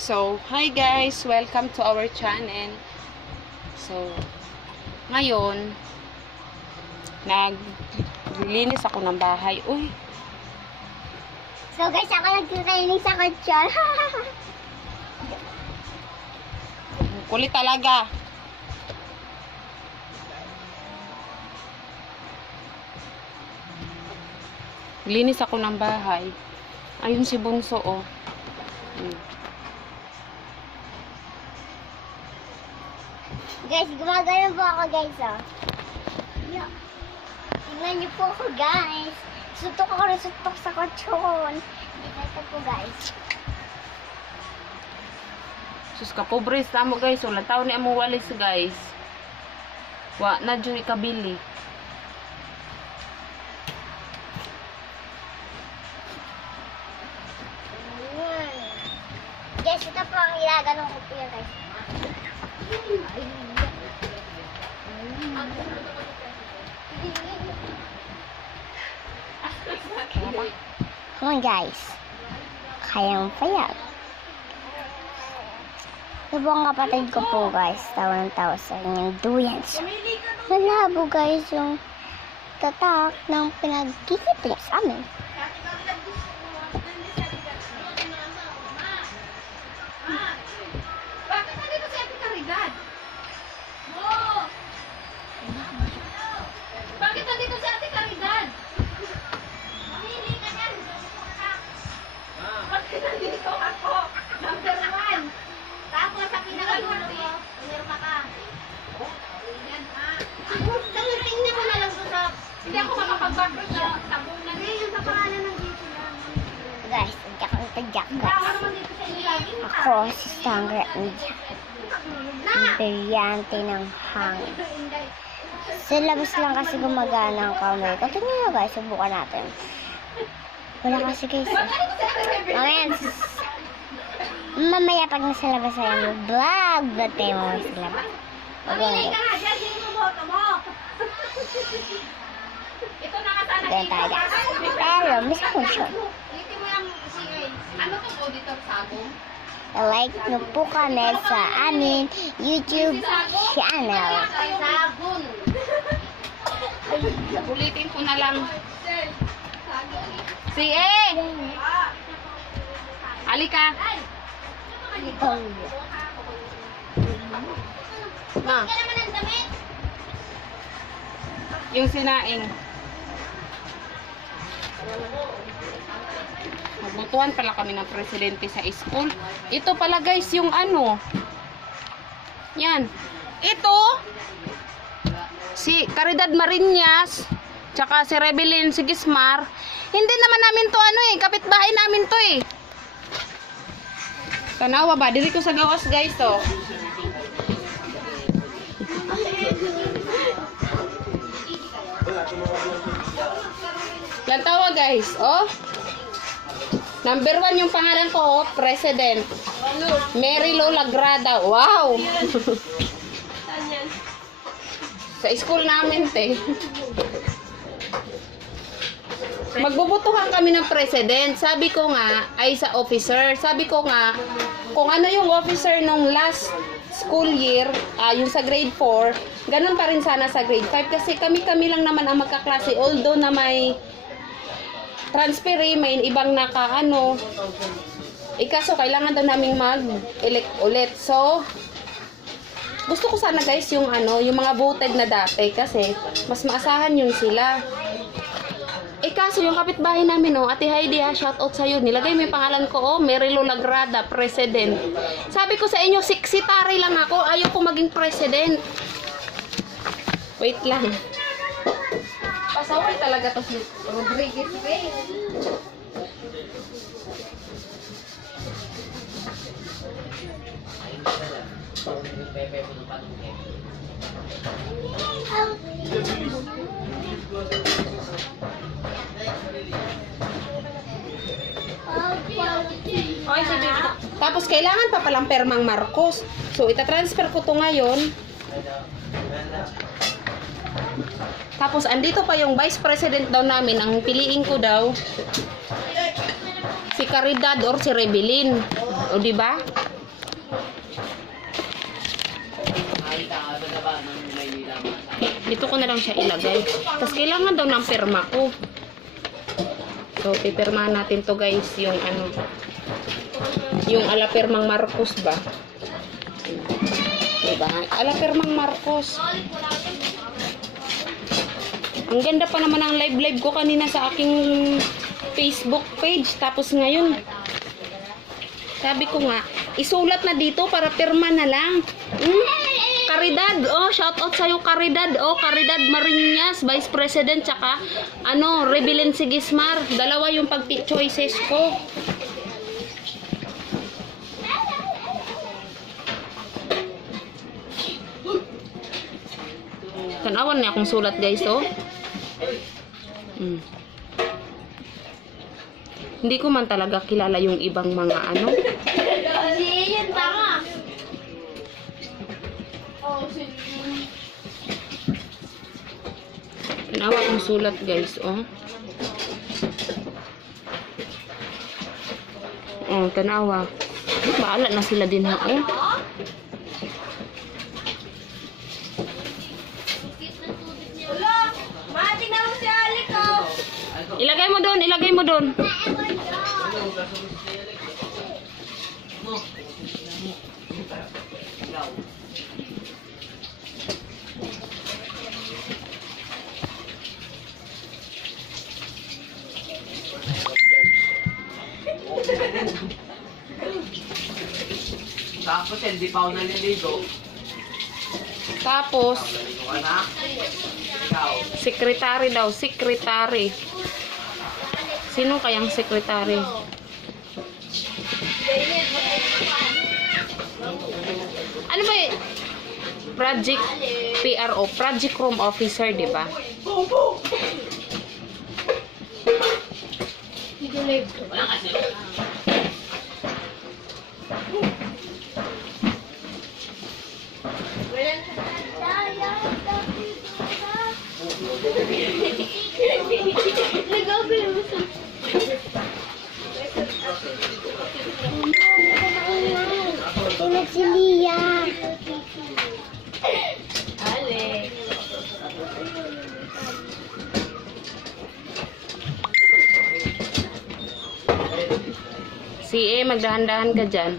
So, hi guys! Welcome to our channel. So, ngayon, naglilinis ako ng bahay. Uy! So guys, ako nagkakainis sa kutsyon. Kulit talaga. Linis ako ng bahay. Ayun si Bunso, oh. Guys, gumagano po ako guys, oh. Yeah. Tingnan niyo po ako guys. Suntok ako na suntok sa kutsyon. Ito po guys. Sus ka pobre mo guys. Wala tao ni among walis guys. Wa na jud ikabili. Guys, ito po ang ilaganong ko po yan guys. Come on guys. Kayang pa yan. Ito po ang kapatid ko po guys. Tawa ng tawa sa kanyang duyans. Malabo guys yung tatak ng pinagkikita sa amin. Bakit nandito si Ate Caridad? Bakit nandito si Ate Caridad? Mamili ka yan. Bakit nandito ako? Number 1. Tapos sa pinakadulo, pumirma ka. Yan ha. Tingnan mo na lang doon sa... Hindi ako makapag-background sa tabunan. Yung sa pangalan ng dito lang. Guys, tadyak Tama guys. naman dito sa ilalim. Ako si Sangre Media. Brilyante ng hangin. Sa labas lang kasi gumagana ang kamay ko. Tingnan nyo guys, subukan natin. Wala kasi guys. Mamaya pag nasa labas tayo, vlog tayo mo sa labas. Mamili ka nga, dyan yung bumoto mo. Ito na nga sana Ganyan tayo guys. Pero, miss ko siya. Ulitin mo yung ano to, auditor sabong? Like nyo po kami sa aming YouTube channel. Sabon. Ulitin ko na lang. Si E! Halika. Ma, Ka naman ang damit. yung sinaing. Magbutuhan pala kami ng presidente sa school. Ito pala guys yung ano. Yan. Ito. Si Caridad Marinas. Tsaka si Rebelin Sigismar. Hindi naman namin to ano eh. Kapitbahay namin to eh. Tanawa ba? Diri ko sa gawas guys to. Yan tawa guys. Oh. Number 1 yung pangalan ko, President. Mary Lola Grada. Wow! Sa school namin, te. Magbubutuhan kami ng president. Sabi ko nga, ay sa officer. Sabi ko nga, kung ano yung officer nung last school year, yung sa grade 4, ganun pa rin sana sa grade 5. Kasi kami-kami lang naman ang magkaklase. Although na may transfer remain, ibang naka-ano. Kaso kailangan daw naming mag-elect ulit. So, gusto ko sana guys yung ano, yung mga voted na dati kasi mas maasahan yun sila. Kaso yung kapitbahay namin, oh, Ate Heidi, shoutout sa'yo. Nilagay mo yung pangalan ko, oh, Mary Lola Grada, President. Sabi ko sa inyo, siksitari lang ako. Ayaw ko maging President. Wait lang. Pasaway talaga to si Rodriguez Ray. Tapos kailangan pa palang permang Marcos. So ita-transfer ko to ngayon. Tapos andito pa yung vice president daw namin, ang piliin ko daw si Caridad or si Rebelin. O di ba? Dito ko na lang siya ilagay. Tapos kailangan daw ng pirma ko. So, pipirmahan natin to guys, yung ano, yung ala pirmang Marcos ba? Diba? Ala pirmang Marcos. Ang ganda pa naman ang live ko kanina sa aking Facebook page. Tapos ngayon, sabi ko nga, isulat na dito para pirma na lang. Caridad, oh, shout out sa'yo Caridad, oh, Caridad Mariñas, Vice President, tsaka, ano, Rebelen Sigismar, dalawa yung pag-choices ko. Tanawan niya akong sulat guys, oh. Hindi ko man talaga kilala yung ibang mga ano. Kasi yun, tama. Tanawa akong sulat guys, oh. Oh, tanawa. Baala na sila din ha, oh. Ulo! Mati na mo si Ali ko! Ilagay mo doon, ilagay mo doon. Tapos hindi pa ako naliligo. Tapos, Naliligo ka na? Ikaw. sekretary daw, sekretary. Sino kayang sekretary? Ano ba eh? Project PRO, Project Room Officer, di ba? Tulad si Lia. Si magdahan-dahan ka dyan.